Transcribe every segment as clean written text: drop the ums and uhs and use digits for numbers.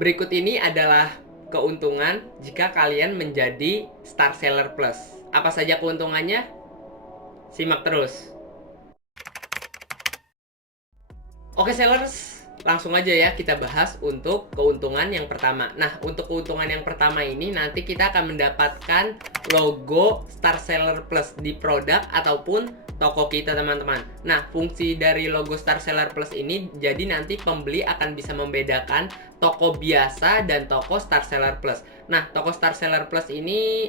Berikut ini adalah keuntungan jika kalian menjadi Star Seller Plus. Apa saja keuntungannya? Simak terus. Oke sellers, langsung aja ya kita bahas untuk keuntungan yang pertama. Nah, untuk keuntungan yang pertama ini nanti kita akan mendapatkan logo Star Seller Plus di produk ataupun toko kita teman-teman. Nah, fungsi dari logo Star Seller Plus ini jadi nanti pembeli akan bisa membedakan toko biasa dan toko Star Seller Plus. Nah, toko Star Seller Plus ini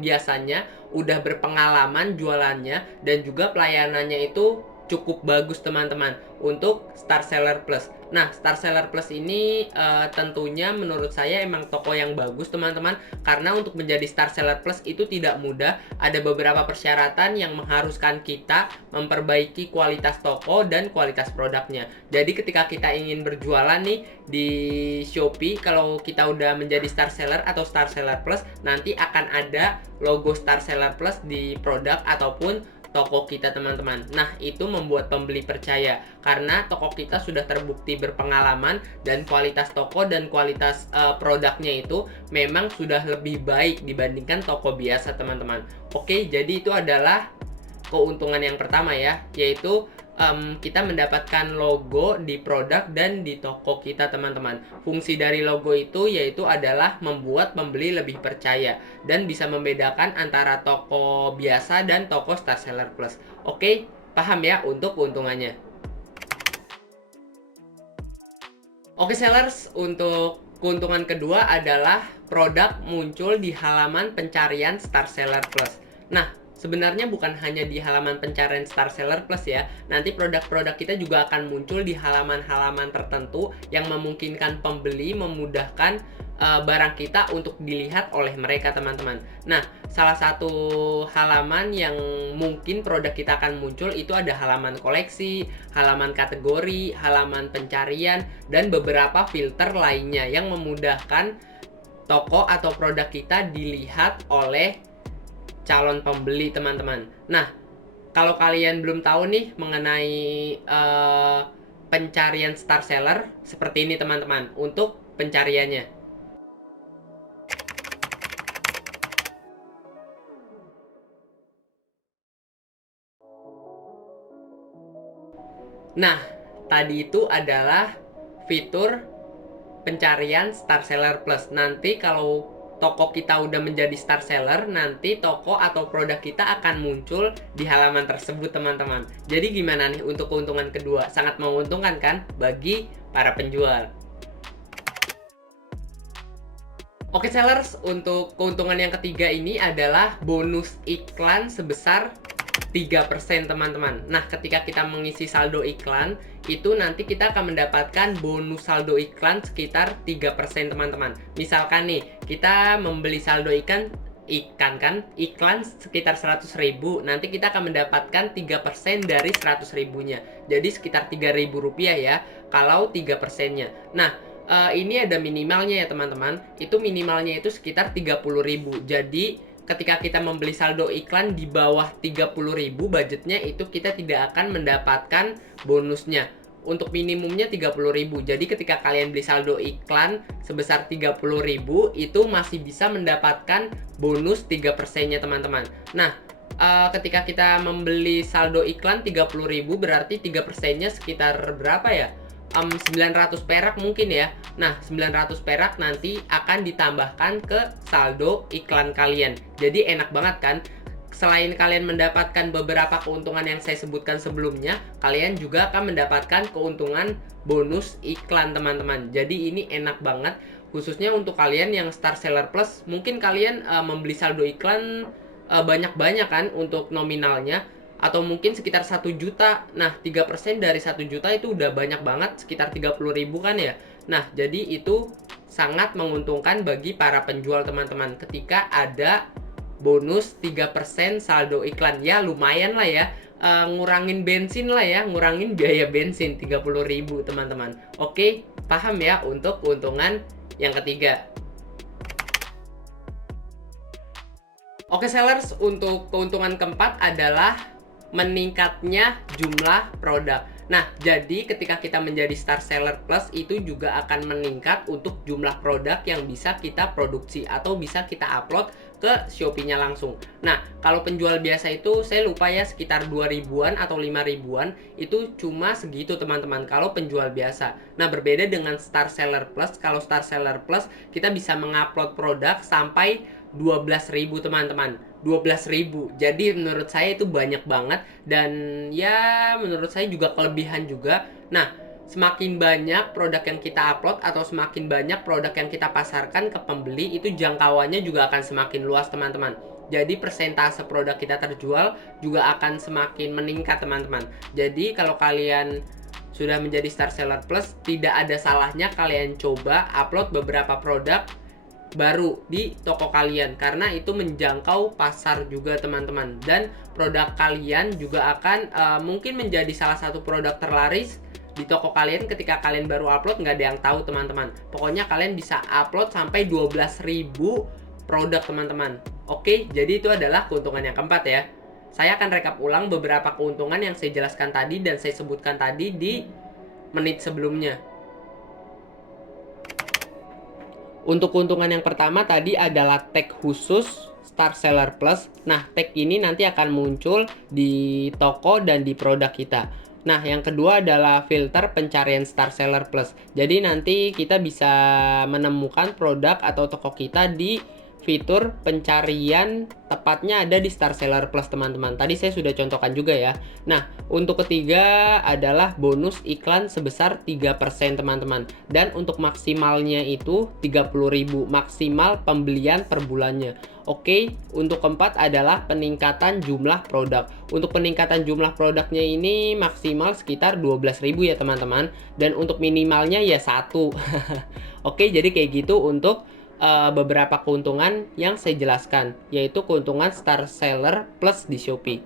biasanya udah berpengalaman jualannya dan juga pelayanannya itu cukup bagus teman-teman untuk Star Seller Plus. Nah, Star Seller Plus ini tentunya menurut saya emang toko yang bagus teman-teman, karena untuk menjadi Star Seller Plus itu tidak mudah. Ada beberapa persyaratan yang mengharuskan kita memperbaiki kualitas toko dan kualitas produknya. Jadi ketika kita ingin berjualan nih di Shopee, kalau kita udah menjadi Star Seller atau Star Seller Plus, nanti akan ada logo Star Seller Plus di produk ataupun toko kita teman-teman. Nah, itu membuat pembeli percaya karena toko kita sudah terbukti berpengalaman dan kualitas toko dan kualitas produknya itu memang sudah lebih baik dibandingkan toko biasa teman-teman. Oke, jadi itu adalah keuntungan yang pertama ya, yaitu kita mendapatkan logo di produk dan di toko kita teman-teman. Fungsi dari logo itu yaitu adalah membuat pembeli lebih percaya dan bisa membedakan antara toko biasa dan toko Star Seller Plus. Oke, paham ya untuk keuntungannya. Oke sellers, untuk keuntungan kedua adalah produk muncul di halaman pencarian Star Seller Plus. Nah, sebenarnya bukan hanya di halaman pencarian Star Seller Plus ya. Nanti produk-produk kita juga akan muncul di halaman-halaman tertentu yang memungkinkan pembeli memudahkan barang kita untuk dilihat oleh mereka teman-teman. Nah, salah satu halaman yang mungkin produk kita akan muncul itu ada halaman koleksi, halaman kategori, halaman pencarian, dan beberapa filter lainnya yang memudahkan toko atau produk kita dilihat oleh calon pembeli teman-teman. Nah, kalau kalian belum tahu nih mengenai pencarian Star Seller, seperti ini teman-teman untuk pencariannya. Nah, tadi itu adalah fitur pencarian Star Seller Plus. Nanti kalau toko kita udah menjadi Star Seller, nanti toko atau produk kita akan muncul di halaman tersebut teman-teman. Jadi gimana nih untuk keuntungan kedua? Sangat menguntungkan kan bagi para penjual. Oke sellers, untuk keuntungan yang ketiga ini adalah bonus iklan sebesar 3% teman-teman. Nah, ketika kita mengisi saldo iklan, itu nanti kita akan mendapatkan bonus saldo iklan sekitar 3% teman-teman. Misalkan nih, kita membeli saldo iklan sekitar 100.000, nanti kita akan mendapatkan 3% dari 100.000-nya. Jadi sekitar 3.000 rupiah ya, kalau 3%-nya. Nah, ini ada minimalnya ya teman-teman. Itu minimalnya itu sekitar 30.000. Jadi ketika kita membeli saldo iklan di bawah 30.000 budgetnya, itu kita tidak akan mendapatkan bonusnya. Untuk minimumnya 30.000. Jadi ketika kalian beli saldo iklan sebesar 30.000, itu masih bisa mendapatkan bonus 3%-nya teman-teman. Nah, ketika kita membeli saldo iklan 30.000 berarti 3%-nya sekitar berapa ya? 900 perak mungkin ya. Nah, 900 perak nanti akan ditambahkan ke saldo iklan kalian. Jadi enak banget kan? Selain kalian mendapatkan beberapa keuntungan yang saya sebutkan sebelumnya, kalian juga akan mendapatkan keuntungan bonus iklan teman-teman. Jadi ini enak banget, khususnya untuk kalian yang Star Seller Plus. Mungkin kalian membeli saldo iklan banyak-banyak kan untuk nominalnya, atau mungkin sekitar 1 juta. Nah, 3% dari 1 juta itu udah banyak banget, sekitar 30.000 kan ya. Nah, jadi itu sangat menguntungkan bagi para penjual teman-teman ketika ada bonus 3% saldo iklan. Ya lumayan lah ya, ngurangin bensin lah ya, ngurangin biaya bensin 30.000 teman-teman. Oke, paham ya untuk keuntungan yang ketiga. Oke sellers, untuk keuntungan keempat adalah meningkatnya jumlah produk. Nah, jadi ketika kita menjadi Star Seller Plus itu juga akan meningkat untuk jumlah produk yang bisa kita produksi atau bisa kita upload ke Shopee-nya langsung. Nah, kalau penjual biasa itu saya lupa ya, sekitar 2000-an atau 5000-an, itu cuma segitu teman-teman kalau penjual biasa. Nah, berbeda dengan Star Seller Plus. Kalau Star Seller Plus kita bisa mengupload produk sampai 12.000 teman-teman. 12.000. Jadi menurut saya itu banyak banget, dan ya menurut saya juga kelebihan juga. Nah, semakin banyak produk yang kita upload atau semakin banyak produk yang kita pasarkan ke pembeli, itu jangkauannya juga akan semakin luas teman-teman. Jadi persentase produk kita terjual juga akan semakin meningkat teman-teman. Jadi kalau kalian sudah menjadi Star Seller Plus, tidak ada salahnya kalian coba upload beberapa produk baru di toko kalian, karena itu menjangkau pasar juga teman-teman, dan produk kalian juga akan mungkin menjadi salah satu produk terlaris di toko kalian. Ketika kalian baru upload nggak ada yang tahu teman-teman, pokoknya kalian bisa upload sampai 12.000 produk teman-teman. Oke, jadi itu adalah keuntungan yang keempat ya. Saya akan rekap ulang beberapa keuntungan yang saya jelaskan tadi dan saya sebutkan tadi di menit sebelumnya. Untuk keuntungan yang pertama tadi adalah tag khusus Star Seller Plus. Nah, tag ini nanti akan muncul di toko dan di produk kita. Nah, yang kedua adalah filter pencarian Star Seller Plus. Jadi nanti kita bisa menemukan produk atau toko kita di fitur pencarian, tepatnya ada di Star Seller Plus teman-teman. Tadi saya sudah contohkan juga ya. Nah, untuk ketiga adalah bonus iklan sebesar 3% teman-teman. Dan untuk maksimalnya itu 30.000 maksimal pembelian per bulannya. Oke, untuk keempat adalah peningkatan jumlah produk. Untuk peningkatan jumlah produknya ini maksimal sekitar 12.000 ya teman-teman. Dan untuk minimalnya ya 1. Oke, jadi kayak gitu untuk beberapa keuntungan yang saya jelaskan, yaitu keuntungan Star Seller Plus di Shopee.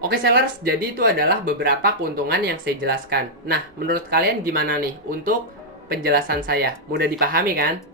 Oke sellers, jadi itu adalah beberapa keuntungan yang saya jelaskan. Nah, menurut kalian gimana nih untuk penjelasan saya? Mudah dipahami kan?